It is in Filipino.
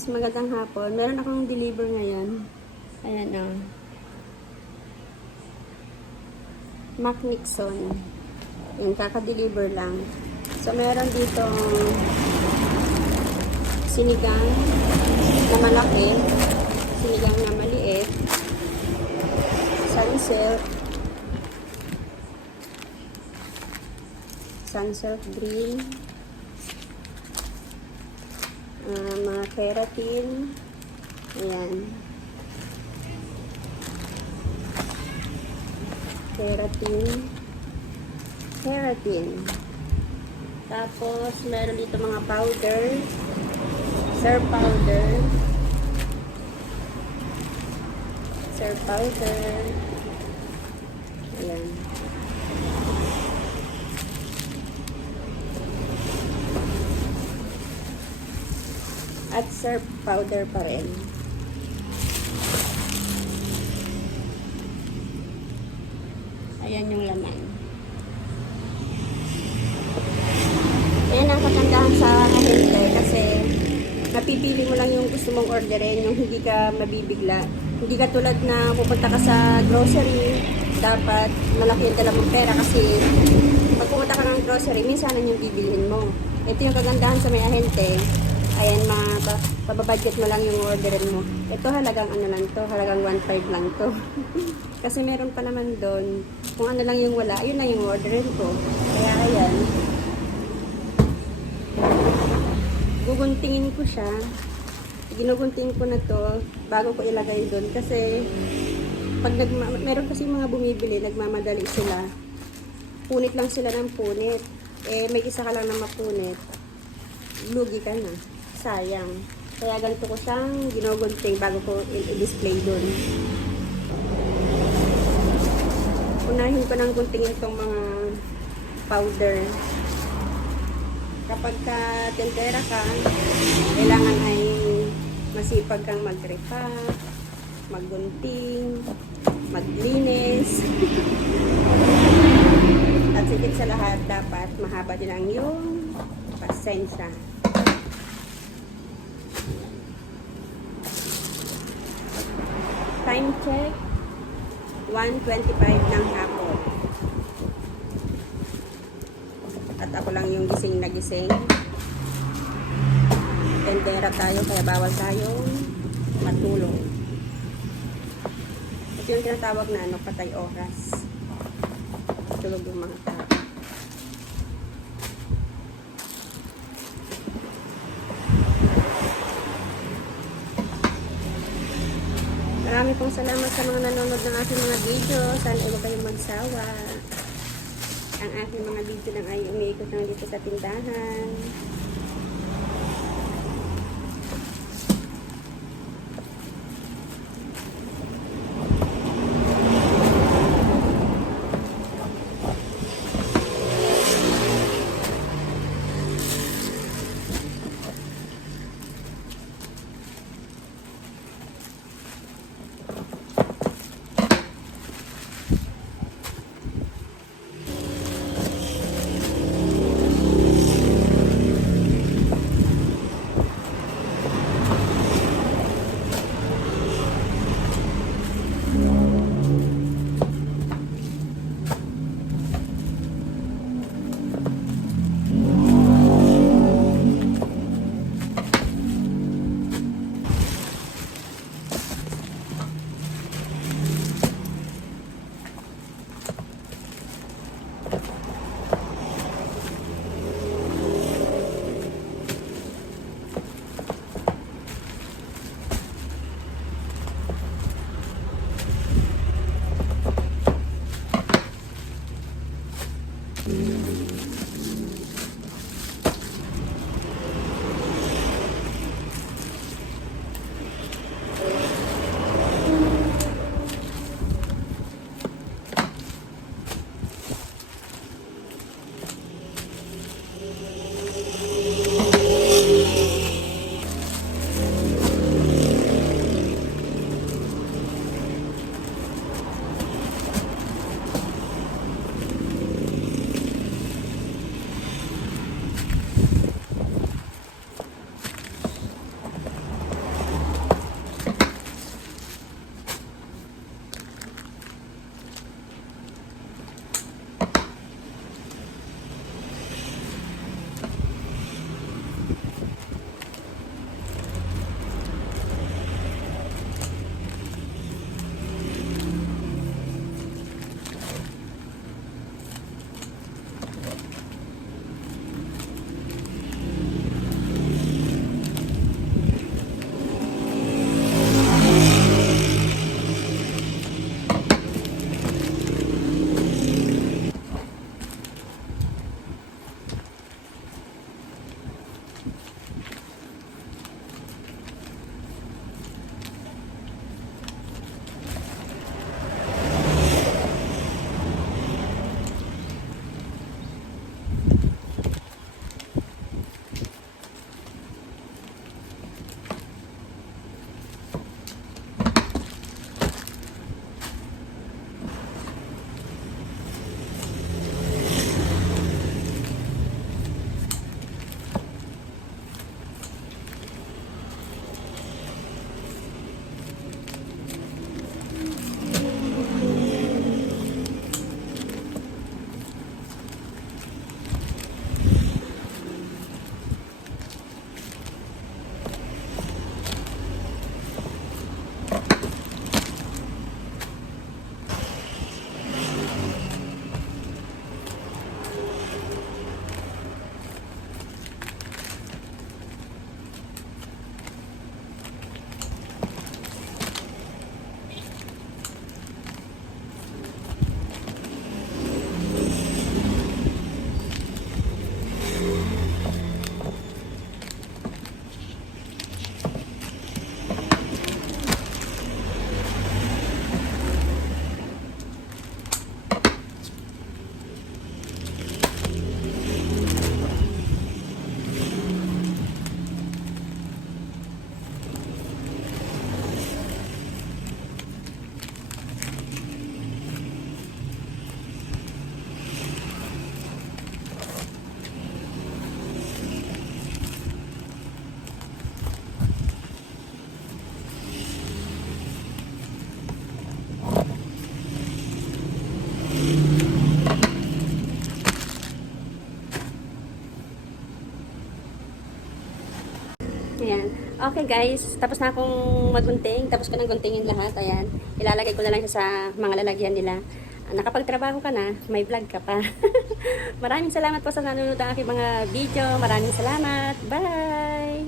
guys, magandang hapon. Meron akong deliver ngayon. Ayan o. Mac Nixon. Ayan, kaka-deliver lang. So, meron dito sinigang na malaki, sinigang na maliit, sunsilk green, mga keratin. Ayan. Keratin. Tapos, meron dito mga powder. Surf powder. Ayan. At surf powder pa rin. Ayan yung laman. Ayan ang kagandahan sa ahente kasi napipili mo lang yung gusto mong orderin, yung hindi ka mabibigla. Hindi ka tulad na pupunta ka sa grocery, dapat malaki yung dala mong pera kasi pag pumunta ka ng grocery, minsan yung bibilhin mo. Ito yung kagandahan sa may ahente. Ayan, pababudget mo lang yung orderin mo. Ito halagang ano lang to, halagang 1.5 lang to. Kasi meron pa naman doon, kung ano lang yung wala, yun lang yung orderin ko. Kaya ayan, guguntingin ko siya. Ginugunting ko na to bago ko ilagay doon. Kasi pag meron kasi mga bumibili, nagmamadali sila. Punit lang sila ng punit. Eh, may isa ka lang na mapunit. Lugi ka na. Sayang. Kaya ganito ko siyang ginugunting bago ko i-display doon. Unahin ko nang guntingin itong mga powder. Kapag ka-tentera ka, kailangan ay masipag kang mag-repack, maggunting, maglinis. At sigit sa lahat, dapat mahaba din ang iyong pasensya. Time check, 1:25 ng hapon. At ako lang yung gising na gising. Tendera tayo, kaya bawal tayong matulog. Ito yung tinatawag na patay oras. Tulog yung mga tao. Marami pong salamat sa mga nanonood ng aking mga video. Sana ay huwag kayong magsawa. Ang aking mga video lang ay umiikot lang dito sa tindahan. Okay guys, tapos na akong magunting. Tapos ko nang guntingin lahat. Ayan. Ilalagay ko na lang siya sa mga lalagyan nila. Nakapagtrabaho ka na, may vlog ka pa. Maraming salamat po sa nanonood ng aking mga video. Maraming salamat. Bye!